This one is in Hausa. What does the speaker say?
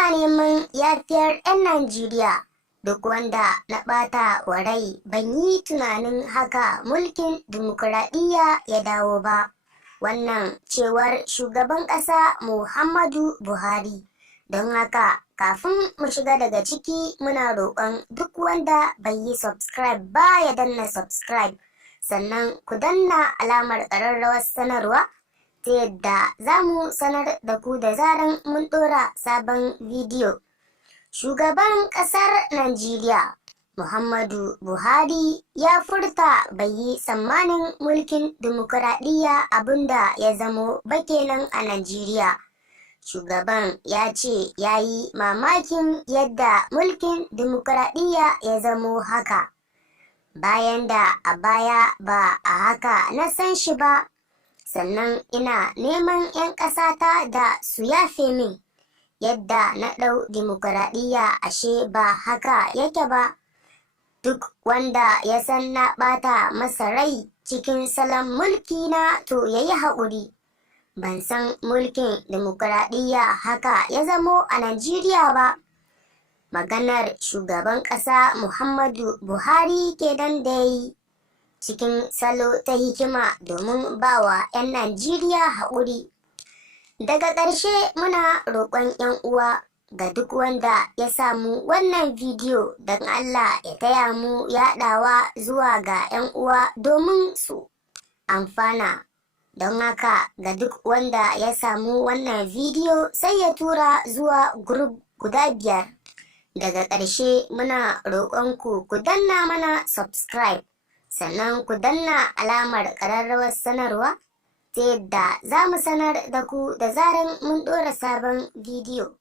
ina neman yafiyar 'yan Najeriya duk wanda na ɓata wa rai, ban yi tunanin haka mulkin dimokuraɗiyya ya dawo ba. Wannan cewar shugaban ƙasa Muhammadu Buhari. Don haka kafin mu shiga daga ciki, muna roƙon duk wanda bai yi subscribe ba ya danna subscribe, sannan ku danna alamar ƙararrawar sanarwa ta yadda za mu sanar da ku da zaran mun ɗora sabon bidiyo. Shugaban ƙasar Najeriya Muhammadu Buhari ya furta bai yi tsammanin mulkin dimokuraɗiyya abinda ya zamo ba kenan a Najeriya. Shugaban ya ce ya yi mamakin yadda mulkin dimokuraɗiyya ya zamo haka, bayan da a baya ba a haka na san shi ba. Sannan ina neman 'yan ƙasata da su yafe min yadda na ɗau dimokuraɗiyya ashe ba haka yake ba. Duk wanda ya san na ɓata masa rai cikin salon mulki na to ya yi haƙuri. Ban san mulkin dimokuraɗiyya haka ya zamo a Najeriya ba. Maganar shugaban ƙasa Muhammadu Buhari kenan da ya yi cikin salo ta hikima domin bawa 'yan Najeriya haƙuri. Daga ƙarshe muna roƙon 'yan uwa ga duk wanda ya samu wannan bidiyo don Allah ya taya mu yaɗawa zuwa ga 'yan uwa domin su amfana. Don haka ga duk wanda ya samu wannan bidiyo sai ya tura zuwa group guda 5. Daga ƙarshe muna roƙon ku danna mana subscribe, sannan ku danna alamar ƙararrawar sanarwa ta yadda za mu sanar da ku da zaran mun ɗora sabon bidiyo.